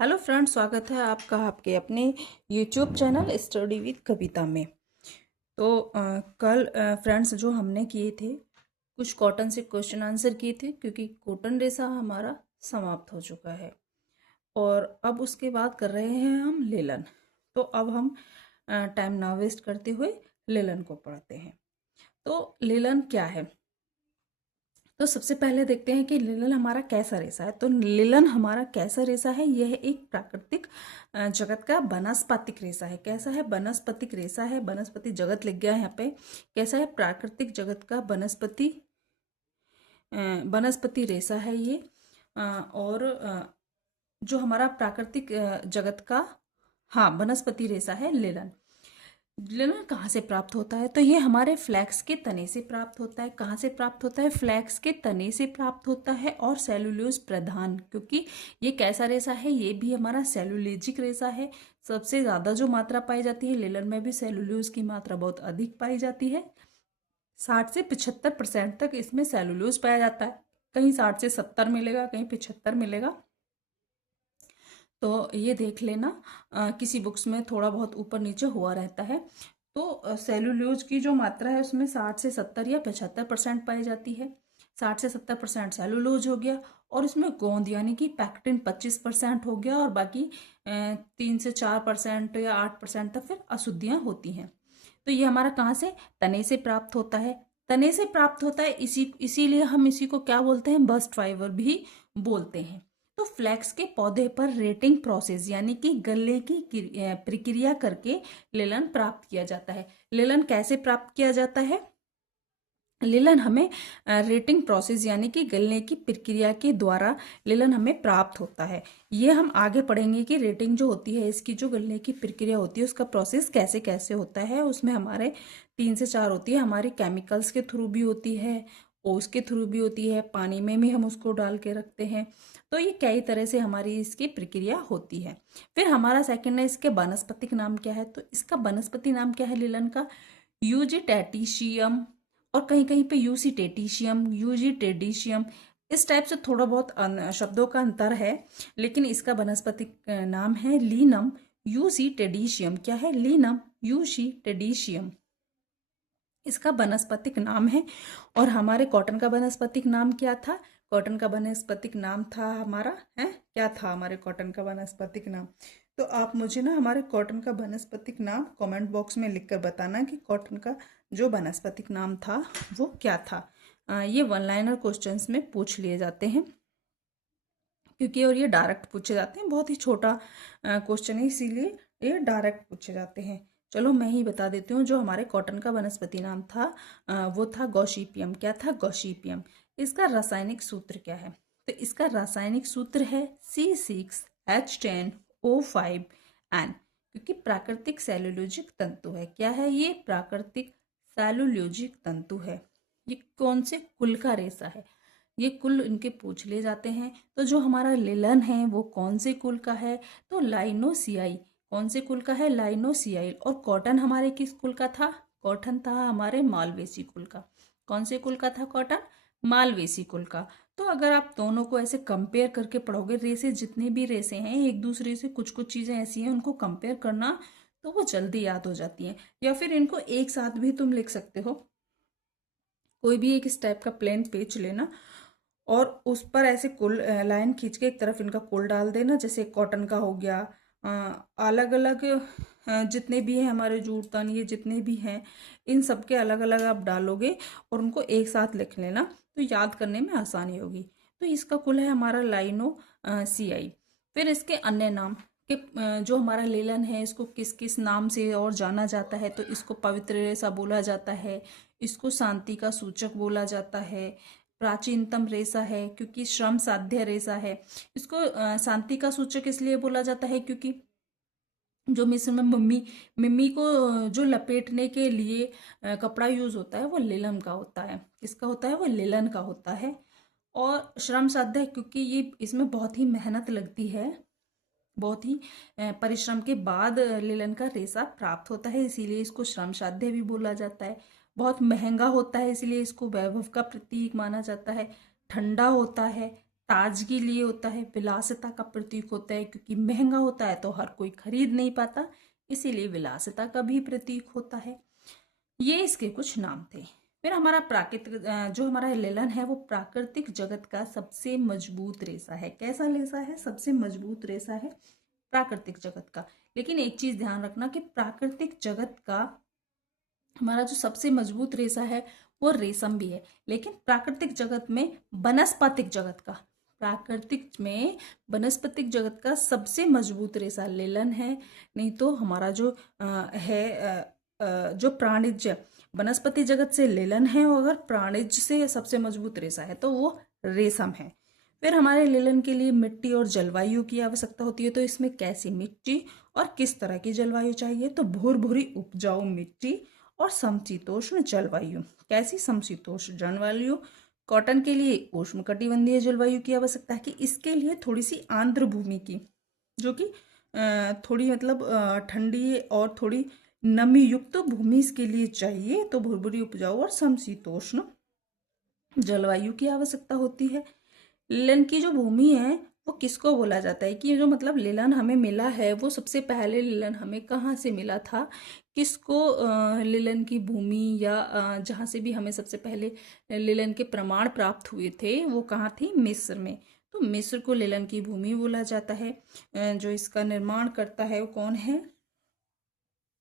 Hello friends, स्वागत है आपका आपके अपने यूट्यूब चैनल स्टडी विद कविता में। तो कल फ्रेंड्स जो हमने किए थे, कुछ कॉटन से क्वेश्चन आंसर किए थे क्योंकि कॉटन रेसा हमारा समाप्त हो चुका है। और अब उसके बाद कर रहे हैं हम लेलन। तो अब हम टाइम ना वेस्ट करते हुए लेलन को पढ़ते हैं। तो लेलन क्या है? तो सबसे पहले देखते हैं कि लिलन हमारा कैसा रेशा है। तो लिलन हमारा कैसा रेशा है? यह एक प्राकृतिक जगत का वनस्पतिक रेशा है। कैसा है? वनस्पतिक रेशा है। वनस्पति जगत लिख गया है यहाँ पे। कैसा है? प्राकृतिक जगत का वनस्पति रेशा है ये। और जो हमारा प्राकृतिक जगत का, हाँ, वनस्पति रेशा है लिलन। लिनन कहाँ से प्राप्त होता है? तो ये हमारे फ्लैक्स के तने से प्राप्त होता है। कहाँ से प्राप्त होता है? फ्लैक्स के तने से प्राप्त होता है और सेलुलोज प्रधान, क्योंकि ये कैसा रेशा है? ये भी हमारा सेलुलोजिक रेशा है। सबसे ज़्यादा जो मात्रा पाई जाती है लिनन में भी सेलुलोज की मात्रा बहुत अधिक पाई जाती है। 60 से 75% तक इसमें सेलुलोज पाया जाता है। कहीं 60 से 70 मिलेगा, कहीं 75 मिलेगा। तो ये देख लेना, किसी बुक्स में थोड़ा बहुत ऊपर नीचे हुआ रहता है। तो सेलुलोज की जो मात्रा है उसमें 60 से 70 या 75% पाई जाती है। 60 से 70% सेलुलोज हो गया, और इसमें गोंद यानी कि पैक्टिन 25% हो गया, और बाकी 3 से 4% या 8% तक फिर अशुद्धियाँ होती हैं। तो ये हमारा कहाँ से? तने से प्राप्त होता है। तने से प्राप्त होता है, इसीलिए हम इसी को क्या बोलते हैं? बस्ट फाइबर भी बोलते हैं। तो फ्लैक्स के पौधे पर रेटिंग प्रोसेस यानी कि गलने की प्रक्रिया करके लिलन प्राप्त किया जाता है। लिलन कैसे प्राप्त किया जाता है? लिलन हमें रेटिंग प्रोसेस यानी कि गलने की प्रक्रिया के द्वारा लिलन हमें प्राप्त होता है। ये हम आगे पढ़ेंगे कि रेटिंग जो होती है, इसकी जो गलने की प्रक्रिया होती है, उसका प्रोसेस कैसे कैसे होता है। उसमें हमारे 3 से 4 होती है। हमारी केमिकल्स के थ्रू भी होती है, ओस के थ्रू भी होती है, पानी में भी हम उसको डाल के रखते हैं। तो ये कई तरह से हमारी इसकी प्रक्रिया होती है। फिर हमारा सेकंड है, इसके वानस्पतिक नाम क्या है? तो इसका वनस्पति नाम क्या है लिलन का? यूजिटेटिशियम, और कहीं कहीं पे यूसी टेटिशियम, यूजी टेडिशियम, इस टाइप से थोड़ा बहुत शब्दों का अंतर है। लेकिन इसका वनस्पतिक नाम है लीनम यूसी टेडिशियम। क्या है? लीनम यूसी टेडिशियम इसका वनस्पतिक नाम है। और हमारे कॉटन का वनस्पतिक नाम क्या था? कॉटन का वनस्पतिक नाम था हमारा, है क्या था हमारे कॉटन का वनस्पतिक नाम? तो आप मुझे ना हमारे कॉटन का वनस्पतिक नाम कमेंट बॉक्स में लिखकर बताना कि कॉटन का जो वनस्पतिक नाम था वो क्या था। ये वन लाइनर क्वेश्चंस में पूछ लिए जाते हैं, क्योंकि और ये डायरेक्ट पूछे जाते हैं। बहुत ही छोटा क्वेश्चन है, इसीलिए ये डायरेक्ट पूछे जाते हैं। चलो मैं ही बता देती हूँ। जो हमारे कॉटन का वनस्पति नाम था वो था गॉसिपियम। क्या था? गॉसिपियम। इसका रासायनिक सूत्र क्या है? तो इसका रासायनिक सूत्र है C6H10O5N, क्योंकि प्राकृतिक सेलुलोजिक तंतु है। क्या है ये? प्राकृतिक सेलुलोजिक तंतु है। ये कौन से कुल का रेशा है? ये कुल इनके पूछ लिए जाते हैं। तो जो हमारा लिलन है वो कौन से कुल का है? तो लाइनोसियाई। कौन से कुल का है? लाइनोसियाई। और कॉटन हमारे किस कुल का था? कॉटन था हमारे मालवेसी कुल का। कौन से कुल का था कॉटन? मालवेसी कुल का। तो अगर आप दोनों को ऐसे कंपेयर करके पढ़ोगे, रेसे जितने भी रेसे हैं एक दूसरे से, कुछ कुछ चीज़ें ऐसी हैं उनको कंपेयर करना, तो वो जल्दी याद हो जाती हैं। या फिर इनको एक साथ भी तुम लिख सकते हो। कोई भी एक इस टाइप का प्लेन पेज लेना और उस पर ऐसे कुल लाइन खींच के एक तरफ इनका कुल डाल देना। जैसे कॉटन का हो गया, अलग अलग जितने भी हैं हमारे जूट तन, ये जितने भी हैं, इन सब के अलग अलग आप डालोगे और उनको एक साथ लिख लेना, तो याद करने में आसानी होगी। तो इसका कुल है हमारा लाइनो CI। फिर इसके अन्य नाम कि जो हमारा लेलन है इसको किस किस नाम से और जाना जाता है? तो इसको पवित्र रेशा बोला जाता है, इसको शांति का सूचक बोला जाता है, प्राचीनतम रेशा है क्योंकि श्रम साध्य रेशा है। इसको शांति का सूचक इसलिए बोला जाता है क्योंकि जो मिस्र में मम्मी मम्मी को जो लपेटने के लिए कपड़ा यूज होता है वो लिलन का होता है। किसका होता है? वो लिलन का होता है। और श्रम साध्य है क्योंकि ये इसमें बहुत ही मेहनत लगती है, बहुत ही परिश्रम के बाद लिलन का रेशा प्राप्त होता है, इसीलिए इसको श्रम साध्य भी बोला जाता है। बहुत महंगा होता है, इसीलिए इसको वैभव का प्रतीक माना जाता है। ठंडा होता है, ताजगी लिए होता है, विलासिता का प्रतीक होता है, क्योंकि महंगा होता है तो हर कोई खरीद नहीं पाता, इसीलिए विलासिता का भी प्रतीक होता है। ये इसके कुछ नाम थे। फिर हमारा प्राकृतिक जो हमारा लिलन है वो प्राकृतिक जगत का सबसे मजबूत रेशा है। कैसा रेशा है? सबसे मजबूत रेशा है प्राकृतिक जगत का। लेकिन एक चीज ध्यान रखना कि प्राकृतिक जगत का हमारा जो सबसे मजबूत रेशा है वो रेशम भी है, लेकिन प्राकृतिक जगत में वनस्पतिक जगत का, प्राकृतिक में वनस्पतिक जगत का सबसे मजबूत रेशा लिलन है। नहीं तो हमारा जो जो प्राणिज वनस्पति जगत से लिलन है, और अगर प्राणिज से सबसे मजबूत रेशा है तो वो रेशम है। फिर हमारे लिलन के लिए मिट्टी और जलवायु की आवश्यकता होती है। तो इसमें कैसी मिट्टी और किस तरह की जलवायु चाहिए? तो भूरभूरी उपजाऊ मिट्टी और समशीतोष्ण जलवायु। कैसी? समशीतोष्ण जलवायु। कॉटन के लिए उष्णकटिबंधीय जलवायु की आवश्यकता है कि इसके लिए थोड़ी सी आर्द्र भूमि की, जो कि थोड़ी मतलब ठंडी और थोड़ी नमी युक्त भूमि इसके लिए चाहिए। तो भूरभूरी उपजाऊ और समशीतोष्ण जलवायु की आवश्यकता होती है। लिलन की जो भूमि है वो किसको बोला जाता है? कि जो मतलब लिलन हमें मिला है वो सबसे पहले लिलन हमें कहाँ से मिला था? किसको लिलन की भूमि या जहाँ से भी हमें सबसे पहले लिलन के प्रमाण प्राप्त हुए थे वो कहाँ थी? मिस्र में। तो मिस्र को लिलन की भूमि बोला जाता है। जो इसका निर्माण करता है वो कौन है?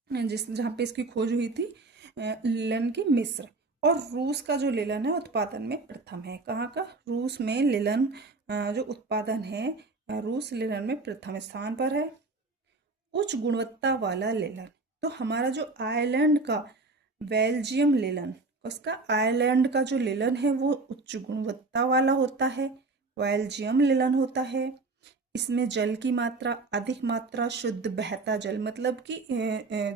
जहाँ पे इसकी खोज हुई थी लिलन की, मिस्र। और रूस का जो लिलन है उत्पादन में प्रथम है। कहाँ का? रूस में लिलन जो उत्पादन है, रूस लिलन में प्रथम स्थान पर है। उच्च गुणवत्ता वाला लिलन, तो हमारा जो आयरलैंड का बेल्जियम लिलन, उसका आयरलैंड का जो लिलन है वो उच्च गुणवत्ता वाला होता है, बेल्जियम लिलन होता है। इसमें जल की मात्रा अधिक मात्रा, शुद्ध बहता जल, मतलब कि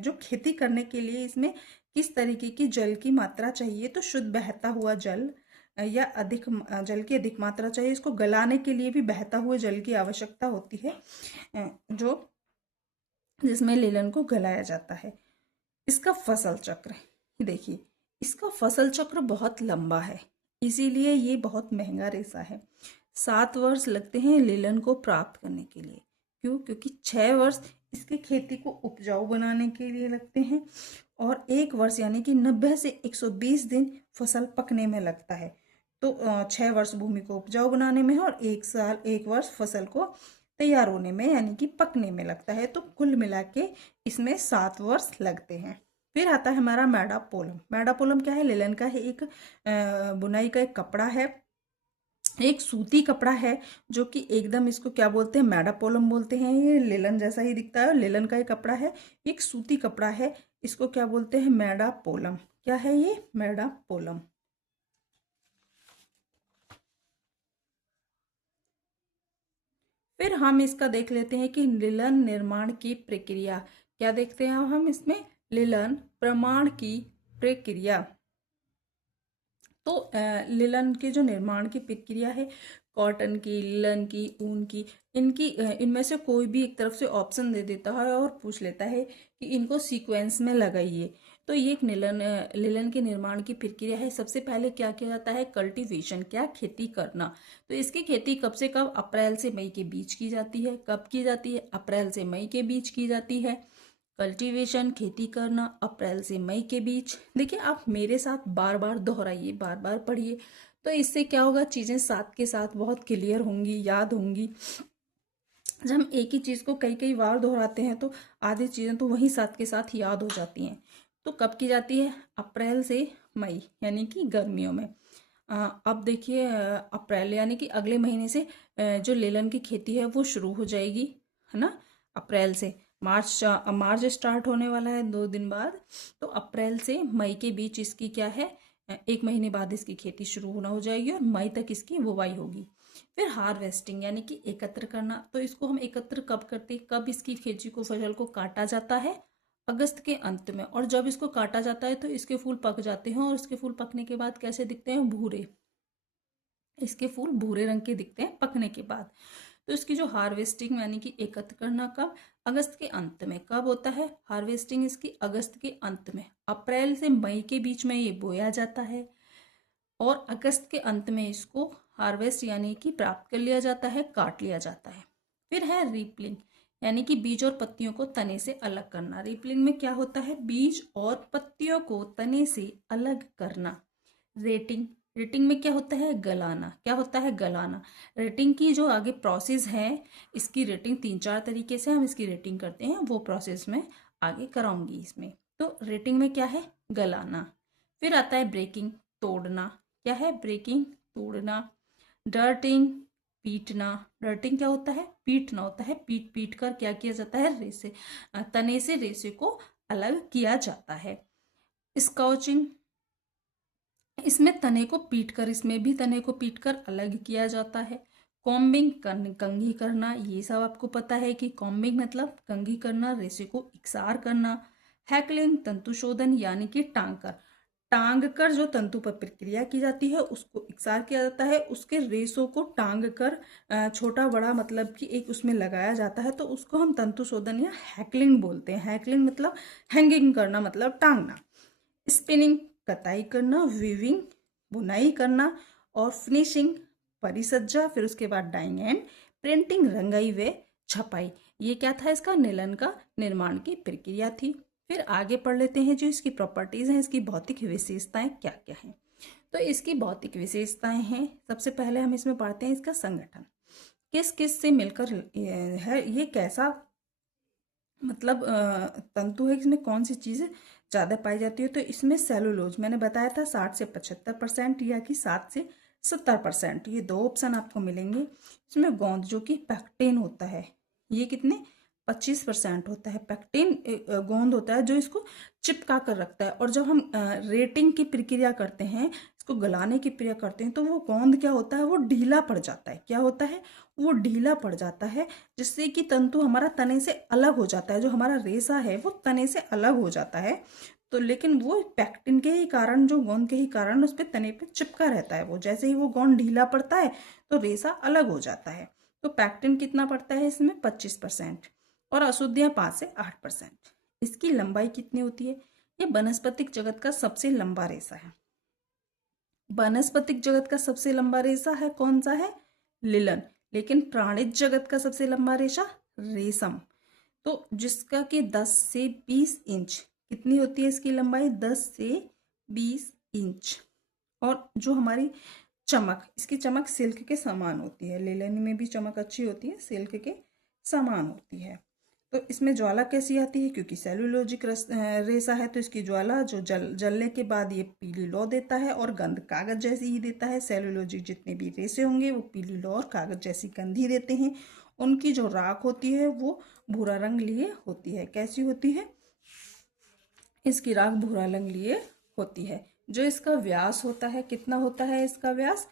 जो खेती करने के लिए इसमें किस तरीके की जल की मात्रा चाहिए? तो शुद्ध बहता हुआ जल या अधिक जल की अधिक मात्रा चाहिए। इसको गलाने के लिए भी बहता हुए जल की आवश्यकता होती है, जो जिसमें लिलन को गलाया जाता है। इसका फसल चक्र देखिए, इसका फसल चक्र बहुत लंबा है, इसीलिए ये बहुत महंगा रेशा है। 7 वर्ष लगते हैं लिलन को प्राप्त करने के लिए। क्यों? क्योंकि 6 वर्ष इसकी खेती को उपजाऊ बनाने के लिए लगते हैं, और 1 वर्ष यानी कि 90 से 120 दिन फसल पकने में लगता है। तो 6 वर्ष भूमि को उपजाऊ बनाने में और 1 वर्ष फसल को तैयार होने में यानी कि पकने में लगता है। तो कुल मिला के इसमें 7 वर्ष लगते हैं। फिर आता है हमारा मैडापोलम। मैडापोलम क्या है? लिलन का है एक बुनाई का एक कपड़ा है, एक सूती कपड़ा है, जो कि एकदम इसको क्या बोलते हैं? मैडापोलम बोलते हैं। ये लिलन जैसा ही दिखता है, लिलन का एक कपड़ा है, एक सूती कपड़ा है, इसको क्या बोलते हैं? मैडापोलम। क्या है ये? मैडापोलम। फिर हम इसका देख लेते हैं कि लिलन निर्माण की प्रक्रिया। क्या देखते हैं हम इसमें? लिलन प्रमाण की प्रक्रिया। तो लिलन के जो निर्माण की प्रक्रिया है, कॉटन की, लिलन की, ऊन की, इनकी इनमें से कोई भी एक तरफ से ऑप्शन दे देता है और पूछ लेता है कि इनको सीक्वेंस में लगाइए। तो ये एक लिलन के निर्माण की प्रक्रिया है। सबसे पहले क्या किया जाता है? कल्टीवेशन, क्या? खेती करना। तो इसकी खेती कब से कब? अप्रैल से मई के बीच की जाती है। कब की जाती है? अप्रैल से मई के बीच की जाती है। कल्टीवेशन, खेती करना, अप्रैल से मई के बीच। देखिए, आप मेरे साथ बार बार दोहराइए, बार बार पढ़िए, तो इससे क्या होगा? चीजें साथ के साथ बहुत क्लियर होंगी, याद होंगी। जब हम एक ही चीज को कई कई बार दोहराते हैं तो आधी चीजें तो वही साथ के साथ याद हो जाती हैं। तो कब की जाती है? अप्रैल से मई, यानी कि गर्मियों में। अब देखिए, अप्रैल यानी कि अगले महीने से जो लिलन की खेती है वो शुरू हो जाएगी, है ना? अप्रैल से मार्च स्टार्ट होने वाला है 2 दिन बाद। तो अप्रैल से मई के बीच इसकी क्या है? 1 महीने बाद इसकी खेती शुरू होना हो जाएगी और मई तक इसकी बुवाई होगी। फिर हार्वेस्टिंग यानी कि एकत्र करना। तो इसको हम एकत्र कब करते? कब इसकी खेती को, फसल को काटा जाता है? अगस्त के अंत में। और जब इसको काटा जाता है तो इसके फूल पक जाते हैं, और इसके फूल पकने के बाद कैसे दिखते हैं? भूरे। इसके फूल भूरे रंग के दिखते हैं पकने के बाद। तो इसकी जो हार्वेस्टिंग यानी कि एकत्र करना कब? अगस्त के अंत में। कब होता है हार्वेस्टिंग इसकी? अगस्त के अंत में। अप्रैल से मई के बीच में ये बोया जाता है। और अगस्त के अंत में इसको हार्वेस्ट यानी कि प्राप्त कर लिया जाता है, काट लिया जाता है। फिर है रीपलिंग, यानी कि बीज और पत्तियों को तने से अलग करना। रीपलिंग में क्या होता है? बीज और पत्तियों को तने से अलग करना। रेटिंग, रेटिंग में क्या होता है? गलाना। क्या होता है? गलाना। रेटिंग की जो आगे प्रोसेस है, इसकी रेटिंग 3-4 तरीके से हम इसकी रेटिंग करते हैं, वो प्रोसेस में आगे कराऊंगी इसमें। तो रेटिंग में क्या है? गलाना। फिर आता है ब्रेकिंग, तोड़ना। क्या है? ब्रेकिंग, तोड़ना। डर्टिंग, पीटना। डर्टिंग क्या होता है? पीटना होता है। पीट पीट कर क्या किया जाता है? रेसे, तने से रेसे को अलग किया जाता है। स्कॉचिंग, इसमें तने को पीटकर, इसमें भी तने को पीटकर अलग किया जाता है। कॉम्बिंग, कंघी करना, ये सब आपको पता है कि कॉम्बिंग मतलब कंघी करना, रेशे को इकसार करना। हैकलिंग, तंतु शोधन यानी कि टांग कर जो तंतु पर प्रक्रिया की जाती है उसको इकसार किया जाता है। उसके रेशों को टांग कर छोटा बड़ा मतलब कि एक उसमें लगाया जाता है, तो उसको हम तंतु शोधन या हैकलिंग बोलते हैं। हैकलिंग मतलब हैंगिंग करना, मतलब टांगना। स्पिनिंग, कताई करना। वीविंग, बुनाई करना। और फिनिशिंग, परिसज्जा। फिर उसके बाद डाइंग एंड प्रिंटिंग, रंगाई व छपाई। ये क्या था? इसका नीलन का निर्माण की प्रक्रिया थी। फिर आगे पढ़ लेते हैं जो इसकी प्रॉपर्टीज हैं, इसकी भौतिक विशेषताएं क्या क्या हैं। तो इसकी भौतिक विशेषताएं हैं, सबसे पहले हम इसमें पढ़ते हैं इसका संगठन। किस किस से मिलकर है, ये कैसा मतलब तंतु है, इसमें कौन सी चीज़ ज़्यादा पाई जाती है? तो इसमें सेलुलोज मैंने बताया था 60 से 75% या कि 7 से 70%, ये दो ऑप्शन आपको मिलेंगे। इसमें गोंद जो कि पैक्टिन होता है, ये कितने? 25% होता है। पैक्टिन गोंद होता है जो इसको चिपका कर रखता है। और जब हम रेटिंग की प्रक्रिया करते हैं, इसको गलाने की प्रक्रिया करते हैं, तो वो गोंद क्या होता है? वो ढीला पड़ जाता है। क्या होता है? वो ढीला पड़ जाता है, जिससे कि तंतु हमारा तने से अलग हो जाता है। जो हमारा रेशा है वो तने से अलग हो जाता है। तो लेकिन वो पैक्टिन के ही कारण, जो गोंद के ही कारण उस पर तने पे चिपका रहता है। वो जैसे ही वो गोंद ढीला पड़ता है तो रेशा अलग हो जाता है। तो पैक्टिन कितना पड़ता है इसमें? 25%। और अशुद्धियां 5 से 8%। इसकी लंबाई कितनी होती है? ये वनस्पतिक जगत का सबसे लंबा रेशा है। वनस्पतिक जगत का सबसे लंबा रेशा है कौन सा है? लिलन। लेकिन प्राणिज जगत का सबसे लंबा रेशा रेशम। तो जिसका कि 10 से 20 इंच, कितनी होती है इसकी लंबाई? 10 से 20 इंच। और जो हमारी चमक, इसकी चमक सिल्क के समान होती है। लिलन में भी चमक अच्छी होती है, सिल्क के समान होती है। तो इसमें ज्वाला कैसी आती है? क्योंकि सेलुलोजिक रेशा है तो इसकी ज्वाला जो जलने के बाद ये पीली लौ देता है और गंध कागज जैसी ही देता है। सेलुलोजिक जितने भी रेशे होंगे वो पीली लौ और कागज जैसी गंध ही देते हैं। उनकी जो राख होती है वो भूरा रंग लिए होती है। कैसी होती है? इसकी राख भूरा रंग लिए होती है। जो इसका व्यास होता है, कितना होता है इसका व्यास?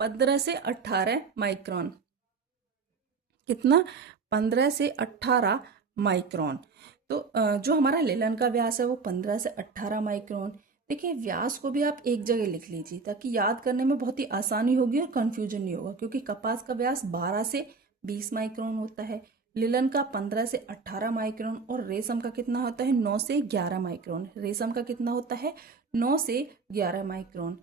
15 से 18 माइक्रोन। कितना? 15 से 18 माइक्रोन। तो जो हमारा लेलन का व्यास है वो 15 से 18 माइक्रोन। देखिए, व्यास को भी आप एक जगह लिख लीजिए ताकि याद करने में बहुत ही आसानी होगी और कंफ्यूजन नहीं होगा। क्योंकि कपास का व्यास 12 से 20 माइक्रोन होता है, लिलन का 15 से 18 माइक्रोन, और रेशम का कितना होता है? 9 से 11 माइक्रोन। रेशम का कितना होता है? 9 से 11 माइक्रोन।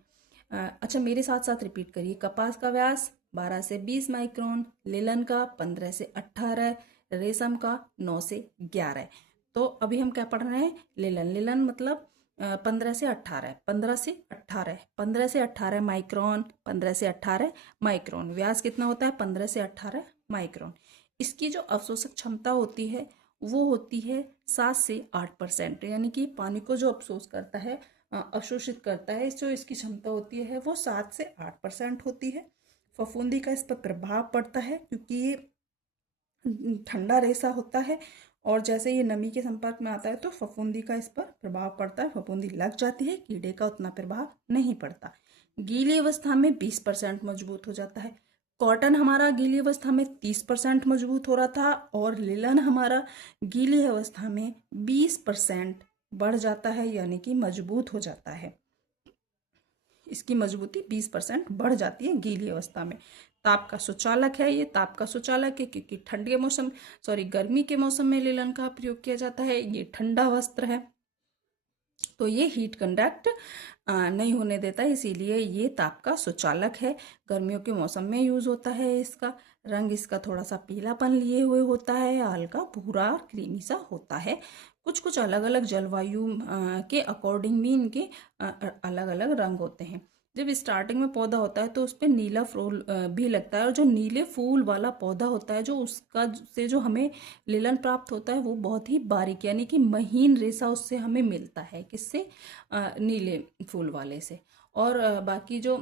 अच्छा, मेरे साथ साथ रिपीट करिए। कपास का व्यास 12 से 20 माइक्रोन, लिलन का 15 से 18, रेशम का 9 से 11। तो अभी हम क्या पढ़ रहे हैं? लिलन। लिलन मतलब 15 से 18, 15 से 18, 15 से 18 माइक्रोन, 15 से 18 माइक्रोन। व्यास कितना होता है? 15 से 18 माइक्रोन। इसकी जो अवशोषक क्षमता होती है वो होती है 7 से 8%, यानी कि पानी को जो अवशोष करता है, अवशोषित करता है, जो इसकी क्षमता होती है वो 7 से 8% होती है। फफूंदी का इस पर प्रभाव पड़ता है क्योंकि ये ठंडा रेशा होता है, और जैसे ये नमी के संपर्क में आता है तो फफूंदी का इस पर प्रभाव पड़ता है। फफूंदी लग जाती है, कीड़े का उतना प्रभाव नहीं पड़ता। गीली अवस्था में 20% मजबूत हो जाता है। कॉटन हमारा गीली अवस्था में 30% मजबूत हो रहा था, और लिलन हमारा गीली अवस्था में 20% बढ़ जाता है, यानी कि मजबूत हो जाता है। इसकी मजबूती 20% बढ़ जाती है गीली अवस्था में। ताप का सुचालक है, ये ताप का सुचालक है क्योंकि ठंड के मौसम गर्मी के मौसम में लिलन का प्रयोग किया जाता है। ये ठंडा वस्त्र है। तो ये हीट कंडक्ट नहीं होने देता, इसीलिए ये ताप का सुचालक है। गर्मियों के मौसम में यूज़ होता है। इसका रंग इसका थोड़ा सा पीलापन लिए हुए होता है, हल्का भूरा और क्रीमी सा होता है। कुछ कुछ अलग अलग जलवायु के अकॉर्डिंग भी इनके अलग अलग रंग होते हैं। जब स्टार्टिंग में पौधा होता है तो उस पर नीला फूल भी लगता है, और जो नीले फूल वाला पौधा होता है जो उसका से जो हमें लिलन प्राप्त होता है वो बहुत ही बारीक यानी कि महीन रेशा उससे हमें मिलता है। किससे? नीले फूल वाले से। और बाकी जो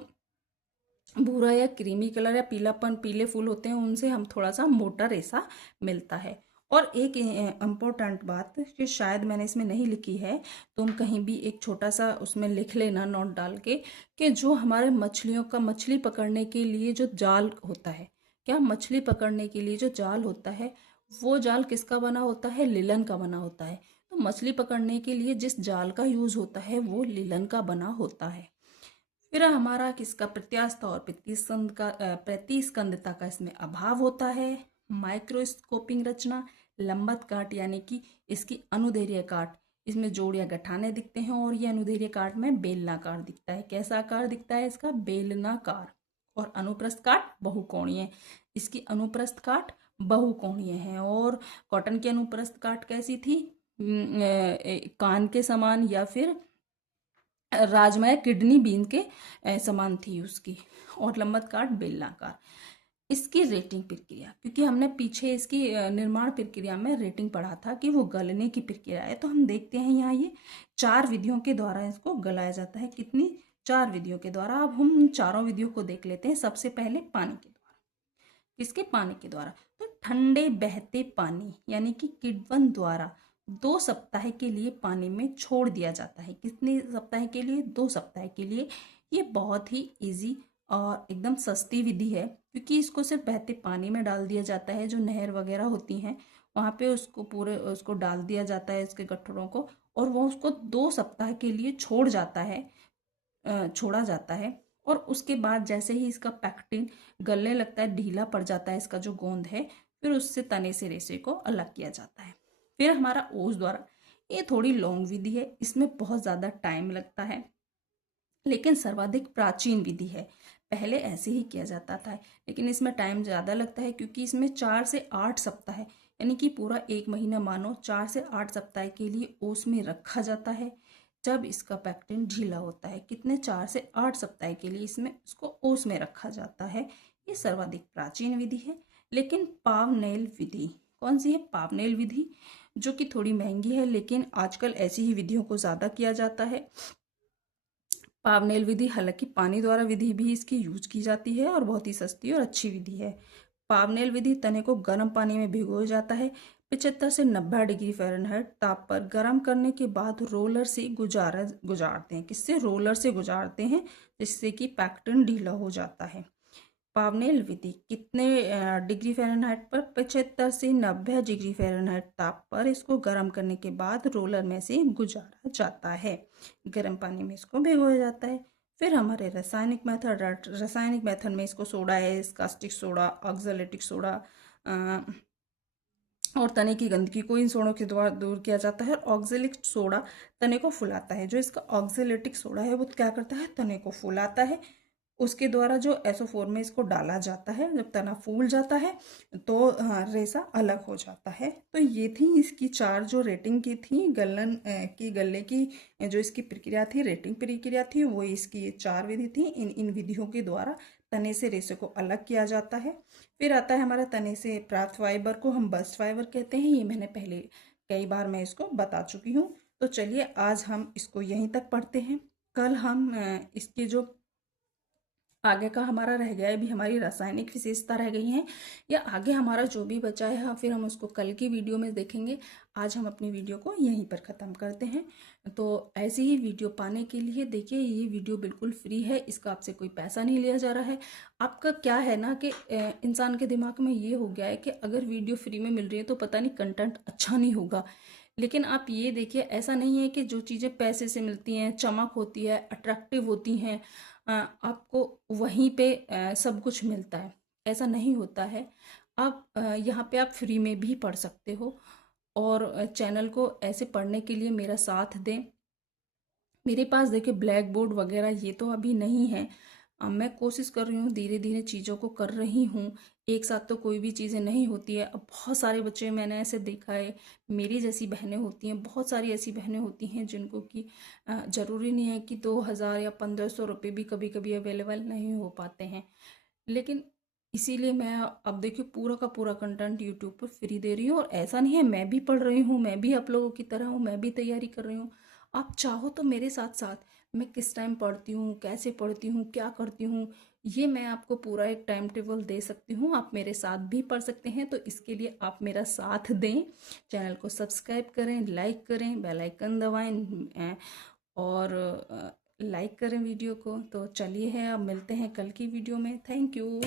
भूरा या क्रीमी कलर या पीलापन पीले फूल होते हैं उनसे हम थोड़ा सा मोटा रेशा मिलता है। और एक इम्पोर्टेंट बात कि शायद मैंने इसमें नहीं लिखी है, तुम कहीं भी एक छोटा सा उसमें लिख लेना नोट डाल के, कि जो हमारे मछलियों का मछली पकड़ने के लिए जो जाल होता है, क्या मछली पकड़ने के लिए जो जाल होता है वो जाल किसका बना होता है? लिलन का बना होता है। तो मछली पकड़ने के लिए जिस जाल का यूज होता है वो लिलन का बना होता है। फिर हमारा किसका? प्रत्यास्थ और प्रतिस्कंदता का इसमें अभाव होता है। माइक्रोस्कोपिंग रचना, लंबत काट यानी कि इसकी अनुदैर्घ्य काट, इसमें जोड़ या गठाने दिखते हैं, और ये अनुदैर्घ्य काट में बेलनाकार दिखता है। कैसा आकार दिखता है इसका? बेलनाकार। और अनुप्रस्थ काट बहुकोणीय, इसकी अनुप्रस्थ काट बहुकोणीय है। और कॉटन की अनुप्रस्थ काट कैसी थी? कान के समान या फिर राजमा या किडनी बीन के समान थी उसकी। और लंबत काट बेलनाकार। इसकी रेटिंग प्रक्रिया, क्योंकि हमने पीछे इसकी निर्माण प्रक्रिया में रेटिंग पढ़ा था कि वो गलने की प्रक्रिया है, तो हम देखते हैं यहाँ ये 4 विधियों के द्वारा इसको गलाया जाता है। कितनी? 4 विधियों के द्वारा। अब हम चारों विधियों को देख लेते हैं। सबसे पहले पानी के द्वारा। किसके? पानी के द्वारा। तो ठंडे बहते पानी यानी कि किण्वन द्वारा 2 सप्ताह के लिए पानी में छोड़ दिया जाता है। कितने सप्ताह के लिए? 2 सप्ताह के लिए। ये बहुत ही इजी और एकदम सस्ती विधि है, क्योंकि इसको सिर्फ बहते पानी में डाल दिया जाता है। जो नहर वगैरह होती हैं वहाँ पे उसको पूरे उसको डाल दिया जाता है, इसके गट्ठरों को, और वो उसको 2 सप्ताह के लिए छोड़ा जाता है। और उसके बाद जैसे ही इसका पैक्टिन गलने लगता है, ढीला पड़ जाता है इसका जो गोंद है, फिर उससे तने से रेशे को अलग किया जाता है। फिर हमारा ओस द्वारा। ये थोड़ी लॉन्ग विधि है, इसमें बहुत ज़्यादा टाइम लगता है, लेकिन सर्वाधिक प्राचीन विधि है। पहले ऐसे ही किया जाता था, लेकिन इसमें टाइम ज़्यादा लगता है, क्योंकि इसमें 4 से 8 सप्ताह है, यानी कि पूरा 1 महीना मानो 4 से 8 सप्ताह के लिए ओस में रखा जाता है। जब इसका पैक्टिन ढीला होता है, कितने? 4 से 8 सप्ताह के लिए इसमें इसको ओस में रखा जाता है। ये सर्वाधिक प्राचीन विधि है। लेकिन पावनेल विधि, कौन सी है? पावनेल विधि, जो कि थोड़ी महंगी है, लेकिन आजकल ऐसी ही विधियों को ज़्यादा किया जाता है। पावनेल विधि, हालांकि पानी द्वारा विधि भी इसकी यूज की जाती है और बहुत ही सस्ती और अच्छी विधि है। पावनेल विधि तने को गर्म पानी में भिगोया जाता है। 75 से 90 डिग्री फ़ारेनहाइट ताप पर गर्म करने के बाद रोलर से गुजारते हैं। किससे? रोलर से गुजारते हैं, जिससे कि पैक्टिन ढीला हो जाता है। पावनेल विधि कितने डिग्री फ़ारेनहाइट पर? 75 से 90 डिग्री फ़ारेनहाइट ताप पर इसको गर्म करने के बाद रोलर में से गुजारा जाता है। गर्म पानी में इसको भिगोया जाता है। फिर हमारे रासायनिक मेथड में इसको सोडा है, कास्टिक सोडा, ऑक्जेलेटिक सोडा और तने की गंदगी को इन सोडों के द्वारा दूर किया जाता है। ऑक्जेलिक सोडा तने को फुलाता है। जो इसका ऑक्जेलेटिक सोडा है वो क्या करता है? तने को फुलाता है। उसके द्वारा जो SO4 में इसको डाला जाता है, जब तना फूल जाता है तो रेशा अलग हो जाता है। तो ये थी इसकी 4 जो रेटिंग की थी, गलने की जो इसकी प्रक्रिया थी, रेटिंग प्रक्रिया थी, वो इसकी 4 विधि थी। इन विधियों के द्वारा तने से रेशे को अलग किया जाता है। फिर आता है हमारा तने से प्राप्त फाइबर को हम बस्ट फाइबर कहते हैं। ये मैंने पहले कई बार मैं इसको बता चुकी हूँ। तो चलिए आज हम इसको यहीं तक पढ़ते हैं। कल हम इसके जो आगे का हमारा रह गया है, भी हमारी रासायनिक विशेषता रह गई हैं, या आगे हमारा जो भी बचा है फिर हम उसको कल की वीडियो में देखेंगे। आज हम अपनी वीडियो को यहीं पर ख़त्म करते हैं। तो ऐसी ही वीडियो पाने के लिए देखिए, ये वीडियो बिल्कुल फ्री है, इसका आपसे कोई पैसा नहीं लिया जा रहा है। आपका क्या है ना कि इंसान के दिमाग में ये हो गया है कि अगर वीडियो फ्री में मिल रही है तो पता नहीं कंटेंट अच्छा नहीं होगा। लेकिन आप ये देखिए, ऐसा नहीं है कि जो चीज़ें पैसे से मिलती हैं, चमक होती है, अट्रैक्टिव होती हैं, आपको वहीं पे सब कुछ मिलता है, ऐसा नहीं होता है। आप यहाँ पे आप फ्री में भी पढ़ सकते हो, और चैनल को ऐसे पढ़ने के लिए मेरा साथ दें। मेरे पास देखिए ब्लैक बोर्ड वगैरह ये तो अभी नहीं है। मैं कोशिश कर रही हूँ, धीरे धीरे चीज़ों को कर रही हूँ। एक साथ तो कोई भी चीज़ें नहीं होती है। अब बहुत सारे बच्चे मैंने ऐसे देखा है, मेरी जैसी बहनें होती हैं, बहुत सारी ऐसी बहनें होती हैं जिनको कि ज़रूरी नहीं है कि 2,000 या 1,500 रुपये भी कभी कभी अवेलेबल नहीं हो पाते हैं। लेकिन इसीलिए मैं अब देखिए पूरा का पूरा कंटेंट यूट्यूब पर फ्री दे रही हूँ। और ऐसा नहीं है, मैं भी पढ़ रही हूँ, मैं भी आप लोगों की तरह हूँ, मैं भी तैयारी कर रही हूँ। आप चाहो तो मेरे साथ साथ मैं किस टाइम पढ़ती हूँ, कैसे पढ़ती हूँ, क्या करती हूँ, ये मैं आपको पूरा एक टाइम टेबल दे सकती हूँ। आप मेरे साथ भी पढ़ सकते हैं। तो इसके लिए आप मेरा साथ दें, चैनल को सब्सक्राइब करें, लाइक करें, बेल आइकन दबाएं और लाइक करें वीडियो को। तो चलिए है, अब मिलते हैं कल की वीडियो में। Thank you.